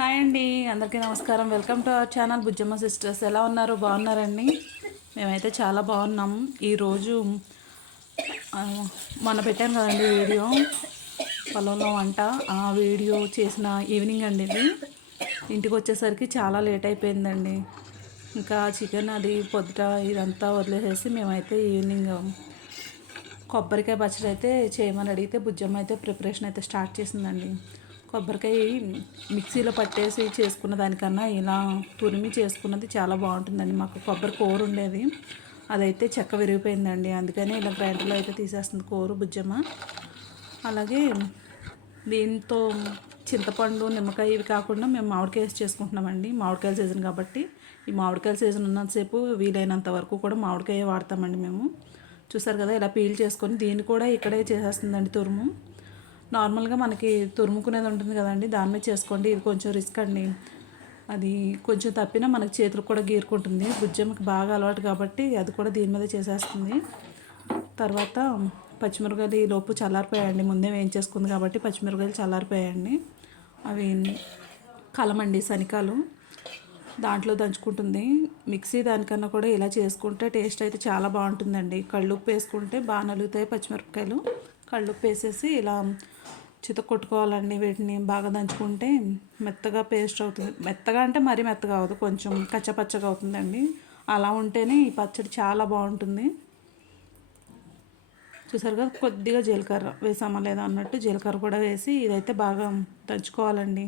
Hi అండి అందరికీ నమస్కారం. Welcome to our channel Bujjamma sisters. ఎలా ఉన్నారు? బాగున్నారండి? మేమైతే చాలా బాగున్నాం. ఈరోజు మొన్న పెట్టాను కదండి వీడియో పొలంలో వంట. ఆ వీడియో చేసిన ఈవినింగ్ అండి ఇది. ఇంటికి వచ్చేసరికి చాలా లేట్ అయిపోయిందండి. ఇంకా చికెన్ అది పొద్దుట ఇదంతా వదిలేసేసి మేమైతే ఈవినింగ్ కొబ్బరికాయ పచ్చడి అయితే చేయమని అడిగితే బుజ్జమ్మ అయితే ప్రిపరేషన్ అయితే స్టార్ట్ చేసిందండి. కొబ్బరికాయ మిక్సీలో పట్టేసి చేసుకున్న దానికన్నా ఇలా తురిమి చేసుకున్నది చాలా బాగుంటుందండి. మాకు కొబ్బరి కూర ఉండేది. అదైతే చెక్క విరిగిపోయిందండి. అందుకని ఇలా గ్రైండర్లో అయితే తీసేస్తుంది కూర బుజ్జమ్మ. అలాగే దీంతో చింతపండు నిమ్మకాయ ఇవి కాకుండా మేము మామిడికాయలు చేసుకుంటున్నామండి. మామిడికాయల సీజన్ కాబట్టి ఈ మామిడికాయల సీజన్ ఉన్నంతసేపు వీలైనంత వరకు కూడా మామిడికాయ వాడతామండి మేము. చూసారు కదా ఇలా పీల్ చేసుకొని దీన్ని కూడా ఇక్కడే చేసేస్తుందండి తురుము. నార్మల్గా మనకి తురుముకునేది ఉంటుంది కదండి దాని మీద చేసుకోండి. ఇది కొంచెం రిస్క్ అండి. అది కొంచెం తప్పినా మనకి చేతులకు కూడా గీరుకుంటుంది. బుజ్జమ్మకి బాగా అలవాటు కాబట్టి అది కూడా దీని మీద చేసేస్తుంది. తర్వాత పచ్చిమిరపకాయలు ఈ లోపు చల్లారిపోయాయండి. ముందే వేయించేసుకుంది కాబట్టి పచ్చిమిరపకాయలు చల్లారిపోయాయండి. అవి కలమండి శనికాలు దాంట్లో దంచుకుంటుంది. మిక్సీ దానికన్నా కూడా ఇలా చేసుకుంటే టేస్ట్ అయితే చాలా బాగుంటుందండి. కళ్ళుప్పు వేసుకుంటే బాగా నలుగుతాయి పచ్చిమిరపకాయలు. కళ్ళుప్పు వేసేసి ఇలా చిత కొట్టుకోవాలండి వీటిని బాగా దంచుకుంటే మెత్తగా పేస్ట్ అవుతుంది. మెత్తగా అంటే మరీ మెత్తగా అవ్వదు కొంచెం కచ్చపచ్చగా అవుతుందండి. అలా ఉంటేనే ఈ పచ్చడి చాలా బాగుంటుంది. చూసారు కదా కొద్దిగా జీలకర్ర వేసామా లేదా అన్నట్టు జీలకర్ర కూడా వేసి ఇదైతే బాగా దంచుకోవాలండి.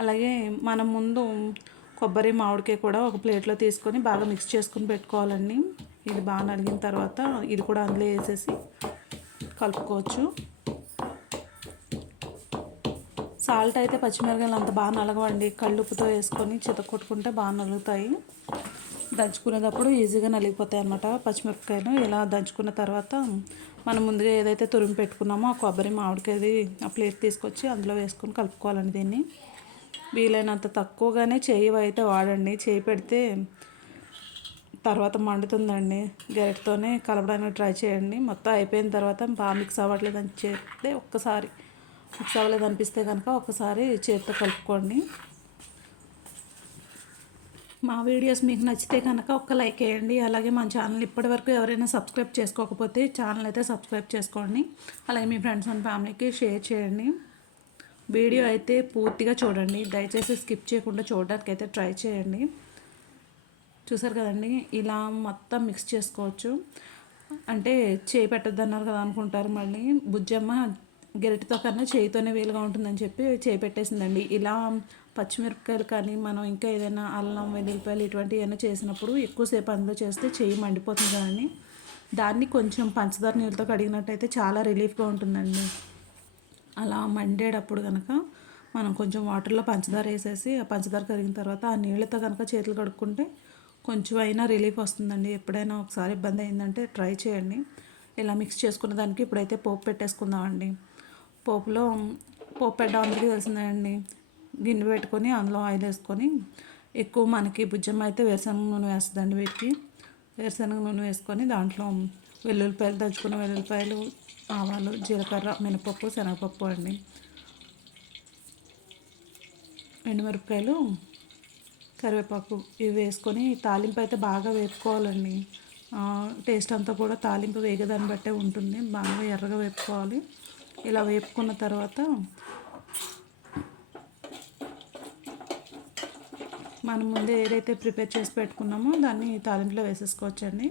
అలాగే మనం ముందు కొబ్బరి మామిడికాయ కూడా ఒక ప్లేట్లో తీసుకొని బాగా మిక్స్ చేసుకొని పెట్టుకోవాలండి. ఇది బాగా నలిగిన తర్వాత ఇది కూడా అందులో వేసేసి కలుపుకోవచ్చు. సాల్ట్ అయితే పచ్చిమిరపకాయలు అంత బాగా నలగవండి. కళ్ళుప్పుతో వేసుకొని చితకొట్టుకుంటే బాగా నలుగుతాయి. దంచుకునేటప్పుడు ఈజీగా నలిగిపోతాయి అన్నమాట పచ్చిమిరపకాయలు. ఇలా దంచుకున్న తర్వాత మనం ముందుగా ఏదైతే తురిమి పెట్టుకున్నామో ఆ కొబ్బరి మామిడికాయది ఆ ప్లేట్ తీసుకొచ్చి అందులో వేసుకొని కలుపుకోవాలండి దీన్ని. వీలైనంత తక్కువగానే చేయి అయితే వాడండి. చేయి పెడితే తర్వాత మండుతుందండి. గరిటతోనే కలపడానికి ట్రై చేయండి. మొత్తం అయిపోయిన తర్వాత బాగా మిక్స్ అవ్వట్లేదు అని చెప్తే ఒక్కసారి మిక్స్ అవ్వలేదు అనిపిస్తే కనుక ఒకసారి చేతితో కలుపుకోండి. మా వీడియోస్ మీకు నచ్చితే కనుక ఒక్క లైక్ వేయండి. అలాగే మా ఛానల్ ఇప్పటివరకు ఎవరైనా సబ్స్క్రైబ్ చేసుకోకపోతే ఛానల్ అయితే సబ్స్క్రైబ్ చేసుకోండి. అలాగే మీ ఫ్రెండ్స్ అండ్ ఫ్యామిలీకి షేర్ చేయండి. వీడియో అయితే పూర్తిగా చూడండి. దయచేసి స్కిప్ చేయకుండా చూడడానికి అయితే ట్రై చేయండి. చూసారు కదండి? ఇలా మొత్తం మిక్స్ చేసుకోవచ్చు. అంటే చేయి పెట్టద్దు అన్నారు కదా అనుకుంటారు మళ్ళీ. బుజ్జమ్మ గెరటితో కన్నా చేయితోనే వీలుగా ఉంటుందని చెప్పి చేయి పెట్టేసిందండి. ఇలా పచ్చిమిరపకాయలు కానీ మనం ఇంకా ఏదైనా అల్లం వెల్లుల్లిపాయలు ఇటువంటివి ఏమైనా చేసినప్పుడు ఎక్కువసేపు అందులో చేస్తే చేయి మండిపోతుంది కదండి. దాన్ని కొంచెం పంచదార నీళ్ళతో కడిగినట్టయితే చాలా రిలీఫ్గా ఉంటుందండి. అలా మండేటప్పుడు కనుక మనం కొంచెం వాటర్లో పంచదార వేసేసి ఆ పంచదార కరిగిన తర్వాత ఆ నీళ్ళతో కనుక చేతులు కడుక్కుంటే కొంచెం అయినా రిలీఫ్ వస్తుందండి. ఎప్పుడైనా ఒకసారి ఇబ్బంది అయిందంటే ట్రై చేయండి. ఇలా మిక్స్ చేసుకున్న దానికి ఇప్పుడైతే పోపు పెట్టేసుకుందామండి. పోపులో పోపు పెట్టడం అందరికీ తెలిసిందండి. గిన్నె పెట్టుకొని అందులో ఆయిల్ వేసుకొని ఎక్కువ మనకి బుజ్జమ్మ అయితే వేరుశనగ నూనె వేస్తుందండి వీటికి. వేరుశనగ నూనె వేసుకొని దాంట్లో వెల్లుల్లిపాయలు దంచుకున్న వెల్లుల్లిపాయలు ఆవాలు జీలకర్ర మినపప్పు శనగపప్పు అండి. ఎండుమిరపకాయలు కరివేపాకు ఇవి వేసుకొని తాలింపు అయితే బాగా వేపుకోవాలండి. టేస్ట్ అంతా కూడా తాలింపు వేగదాన్ని బట్టే ఉంటుంది. బాగా ఎర్రగా వేపుకోవాలి. ఇలా వేపుకున్న తర్వాత మనం ముందే ఏదైతే ప్రిపేర్ చేసి పెట్టుకున్నామో దాన్ని తాలింపులో వేసేసుకోవచ్చండి.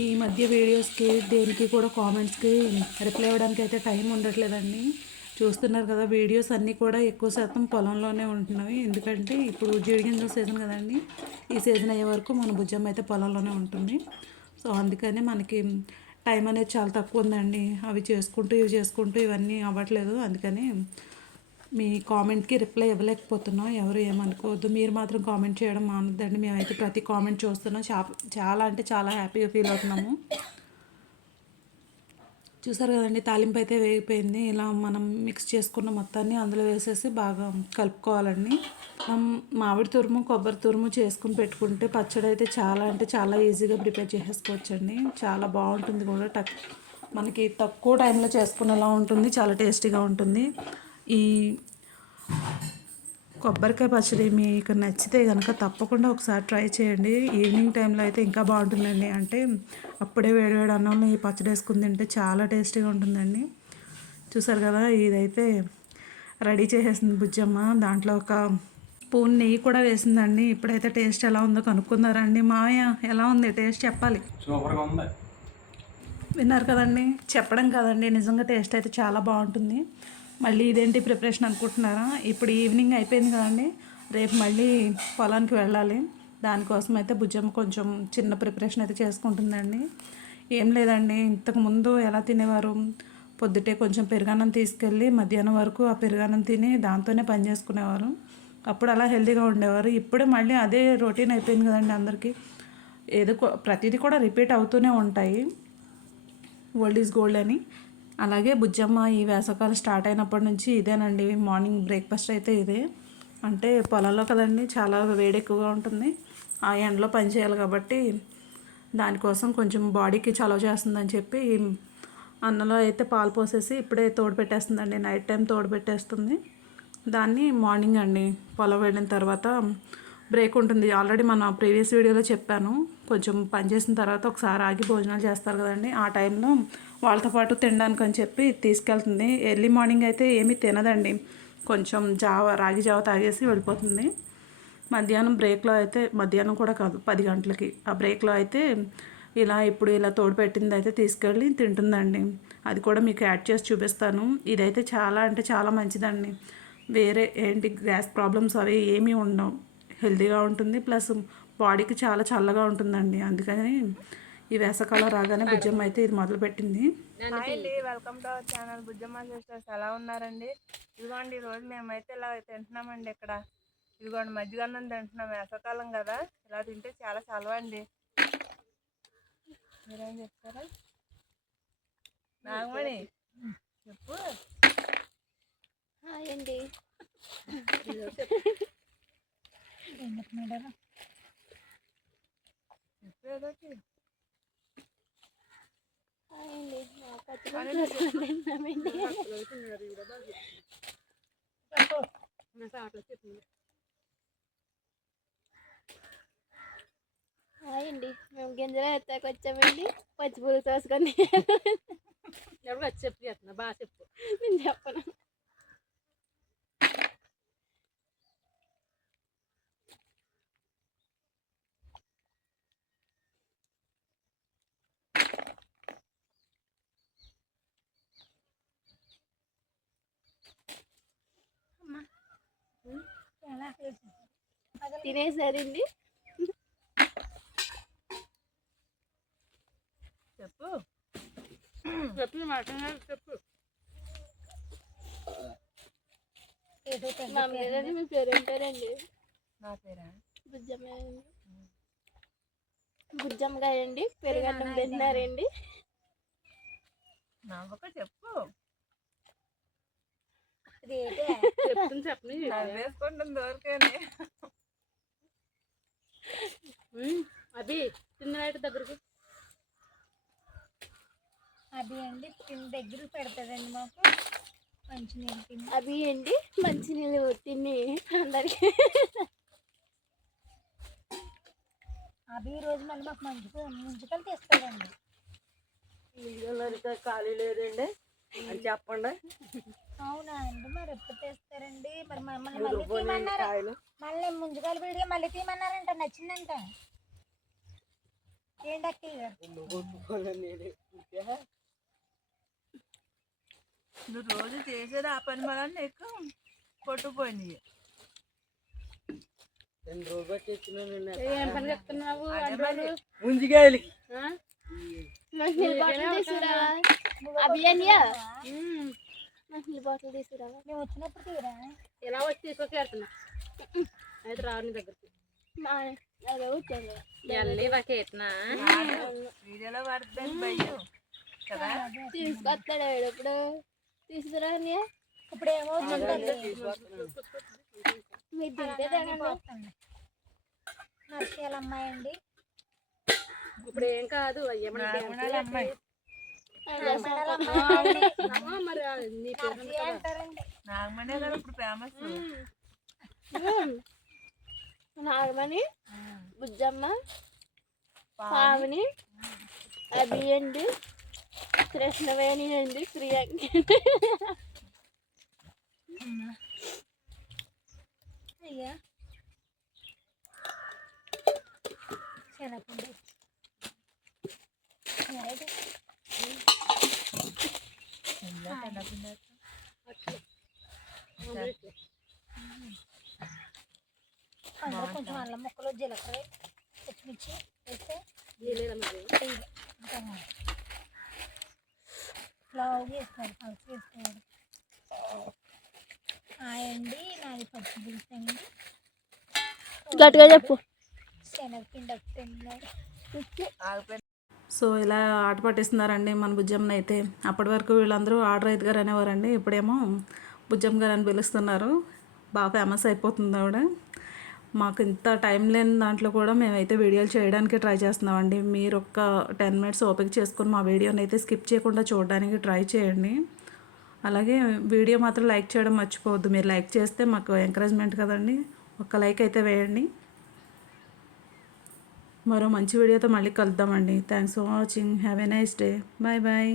ఈ మధ్య వీడియోస్కి దేనికి కూడా కామెంట్స్కి రిప్లై ఇవ్వడానికి అయితే టైం ఉండట్లేదండి. చూస్తున్నారు కదా వీడియోస్ అన్నీ కూడా ఎక్కువ శాతం పొలంలోనే ఉంటున్నవి ఎందుకంటే ఇప్పుడు జీడిగింజల సీజన్ కదండి. ఈ సీజన్ అయ్యే వరకు మన భుజం అయితే పొలంలోనే ఉంటుంది. సో అందుకనే మనకి టైం అనేది చాలా తక్కువ ఉందండి. అవి చేసుకుంటూ ఇవి చేసుకుంటూ ఇవన్నీ అవ్వట్లేదు. అందుకని మీ కామెంట్కి రిప్లై ఇవ్వలేకపోతున్నాం. ఎవరు ఏమనుకోవద్దు. మీరు మాత్రం కామెంట్ చేయడం మానద్దండి. మేమైతే ప్రతి కామెంట్ చూస్తున్నాం. చాలా అంటే చాలా హ్యాపీగా ఫీల్ అవుతున్నాము. చూసారు కదండి తాలింపు అయితే వేగిపోయింది. ఇలా మనం మిక్స్ చేసుకున్న మొత్తాన్ని అందులో వేసేసి బాగా కలుపుకోవాలండి. మనం మామిడి తురుము కొబ్బరి తురుము చేసుకుని పెట్టుకుంటే పచ్చడి అయితే చాలా అంటే చాలా ఈజీగా ప్రిపేర్ చేసేసుకోవచ్చండి. చాలా బాగుంటుంది కూడా. టక్ మనకి తక్కువ టైంలో చేసుకునేలా ఉంటుంది. చాలా టేస్టీగా ఉంటుంది. ఈ కొబ్బరికాయ పచ్చడి మీకు నచ్చితే కనుక తప్పకుండా ఒకసారి ట్రై చేయండి. ఈవినింగ్ టైంలో అయితే ఇంకా బాగుంటుందండి. అంటే అప్పుడే వేడివేడి అన్నంలో ఈ పచ్చడి వేసుకుని తింటే చాలా టేస్టీగా ఉంటుందండి. చూసారు కదా ఇదైతే రెడీ చేసేసింది బుజ్జమ్మ. దాంట్లో ఒక స్పూన్ నెయ్యి కూడా వేసిందండి. ఇప్పుడైతే టేస్ట్ ఎలా ఉందో కనుక్కుందారండి. మావయ్య ఎలా ఉంది? టేస్ట్ చెప్పాలి. సూపర్గా ఉంది. విన్నారు కదండి? చెప్పడం కదండి. నిజంగా టేస్ట్ అయితే చాలా బాగుంటుంది. మళ్ళీ ఇదేంటి ప్రిపరేషన్ అనుకుంటున్నారా? ఇప్పుడు ఈవినింగ్ అయిపోయింది కదండి. రేపు మళ్ళీ పొలానికి వెళ్ళాలి. దానికోసం అయితే భుజం కొంచెం చిన్న ప్రిపరేషన్ అయితే చేసుకుంటుందండి. ఏం లేదండి ఇంతకుముందు ఎలా తినేవారు? పొద్దుటే కొంచెం పెరుగన్నం తీసుకెళ్ళి మధ్యాహ్నం వరకు ఆ పెరుగన్నం తిని దాంతోనే పని చేసుకునేవారు. అప్పుడు అలా హెల్తీగా ఉండేవారు. ఇప్పుడు మళ్ళీ అదే రొటీన్ అయిపోయింది కదండి అందరికీ. ఏదో ప్రతిదీ కూడా రిపీట్ అవుతూనే ఉంటాయి. ఓల్డ్ ఈజ్ గోల్డ్ అని. అలాగే బుజ్జమ్మ ఈ వేసవకాలం స్టార్ట్ అయినప్పటి నుంచి ఇదేనండి మార్నింగ్ బ్రేక్ఫాస్ట్ అయితే ఇదే. అంటే పొలంలో కదండి చాలా వేడి ఎక్కువగా ఉంటుంది. ఆ ఎండలో పని చేయాలి కాబట్టి దానికోసం కొంచెం బాడీకి చలవ చేస్తుందని చెప్పి అన్నంలో అయితే పాలు పోసేసి ఇప్పుడే తోడు పెట్టేస్తుందండి నైట్ టైం తోడు పెట్టేస్తుంది. దాన్ని మార్నింగ్ అండి పొలం వెళ్ళిన తర్వాత బ్రేక్ ఉంటుంది. ఆల్రెడీ మన ప్రీవియస్ వీడియోలో చెప్పాను. కొంచెం పని చేసిన తర్వాత ఒకసారి ఆగి భోజనాలు చేస్తారు కదండి. ఆ టైంలో వాళ్ళతో పాటు తినడానికి అని చెప్పి తీసుకెళ్తుంది. ఎర్లీ మార్నింగ్ అయితే ఏమీ తినదండి. కొంచెం జావ రాగి జావ తాగేసి వెళ్ళిపోతుంది. మధ్యాహ్నం బ్రేక్లో అయితే మధ్యాహ్నం కూడా కాదు పది గంటలకి. ఆ బ్రేక్లో అయితే ఇలా ఇప్పుడు ఇలా తోడు పెట్టింది అయితే తీసుకెళ్ళి తింటుందండి. అది కూడా మీకు యాడ్ చేసి చూపిస్తాను. ఇదైతే చాలా అంటే చాలా మంచిదండి. వేరే ఏంటి గ్యాస్ ప్రాబ్లమ్స్ అవి ఏమీ ఉండవు. హెల్తీగా ఉంటుంది. ప్లస్ బాడీకి చాలా చల్లగా ఉంటుందండి. అందుకని ఈ వేసవకాలం రాగానే బుజ్జమ్మ అయితే ఇది మొదలుపెట్టింది. హాయ్ అండి welcome to our channel Bujjamma sisters. ఎలా ఉన్నారండి? ఇదిగోండి ఈ రోజు మేమైతే ఇలా తింటున్నామండి ఇక్కడ. ఇదిగోండి మజ్జిగన్నం తింటున్నాం. వేసవకాలం కదా. ఇలా తింటే చాలా చలవ అండి. మీరేం చెప్తారా నాగమణి చెప్పు. హాయ్ అండి. అండి మేము గింజలు ఎత్తాక వచ్చామండి. పచ్చిపూలు తోసుకొని ఎవరు వచ్చి చెప్పు చేస్తున్నా. బాగా చెప్పు. నేను చెప్పను. తినేసారండి. చెప్పు. చెప్పు మాట చెప్పు. మీ నా పేరా? బుజ్జమ్మ అండి బుజ్జమ్మ గారండి పెరుగన్నం తింటున్నారండి నవ్వక చెప్పు. చెప్తుంది చెప్పని నవ్వేసుకుంటుంది దోరికేనే అభి తిన్నరాట దగ్గరకు. అది అండి తిని దగ్గర పెడతాదండి మాకు. మంచి నీళ్ళు తిని. అవి అండి మంచినీళ్ళు తిని అందరికి. అవి ఈ రోజు మళ్ళీ మాకు మంచి ముంచుకలు తెస్తాడండి ఖాళీ లేదండి. అని చెప్పండి. అవునా అండి మరి ఎప్పుడు తెస్తారండి? మరి మమ్మల్ని మళ్ళీ తీయమన్నారు? మళ్ళీ ముంచుకాయలు వీడియో మళ్ళీ తీయమన్నారంట నచ్చిందంట. నువ్వు రోజు చేసేది ఆ పని వల్ల నీకు ముంజిగాయలు మంచినీళ్ళ బాటిల్ తీసుకురావా? మేము వచ్చినప్పుడు ఇలా వచ్చి తీసుకొచ్చేస్తున్నా అయితే రావు నీ దగ్గరికి. ఎల్లి బకెట్నా వీడియోలో పడుతుంది భయం కదా తీసుకొస్తాడు ఇప్పుడు తీసుకురా ఇప్పుడు ఏమవుతుందండి మీరు తింటే తినండి నర్సీల అమ్మాయి అండి ఇప్పుడు ఏం కాదు అమ్మాయి అమ్మ, మరి ఆ నీ పేరు ఉంది కదా. అంటారండి నాగమనే కదా ఇప్పుడు ఫేమస్ నాగమణి బుజ్జమ్మ పావని అభి అండి కృష్ణవేణి అండి ప్రియాంక అయ్యా. శనగపిండి ఏది? అందులో కొంచెం అల్లం ముక్కలు జీలకర్ర పచ్చిమిర్చి వేస్తే లావుగా వేసుకోవాలి పలుసు వేసుకోవాలి అండి నాది పచ్చి పులుసు అండి గట్టిగా చెప్పు. శనగపిండి ఆగిపోయిన సో ఇలా ఆట పట్టిస్తున్నారండి మన బుజ్జమ్మని అయితే. అప్పటి వరకు వీళ్ళందరూ ఆర్డర్ రైతు గారు అనేవారండి. ఇప్పుడేమో బుజ్జమ్మ గారు అని పిలుస్తున్నారు. బాగా ఫేమస్ అయిపోతుంది ఆవిడ. మాకు ఇంత టైం లేని దాంట్లో కూడా మేమైతే వీడియోలు చేయడానికి ట్రై చేస్తున్నామండి. మీరు ఒక్క టెన్ మినిట్స్ ఓపిక చేసుకొని మా వీడియోని అయితే స్కిప్ చేయకుండా చూడడానికి ట్రై చేయండి. అలాగే వీడియో మాత్రం లైక్ చేయడం మర్చిపోవద్దు. మీరు లైక్ చేస్తే మాకు ఎంకరేజ్మెంట్ కదండి. ఒక్క లైక్ అయితే వేయండి. మరో మంచి వీడియోతో మళ్ళీ కలుద్దామండి. Thanks for watching. Have a nice day. Bye bye.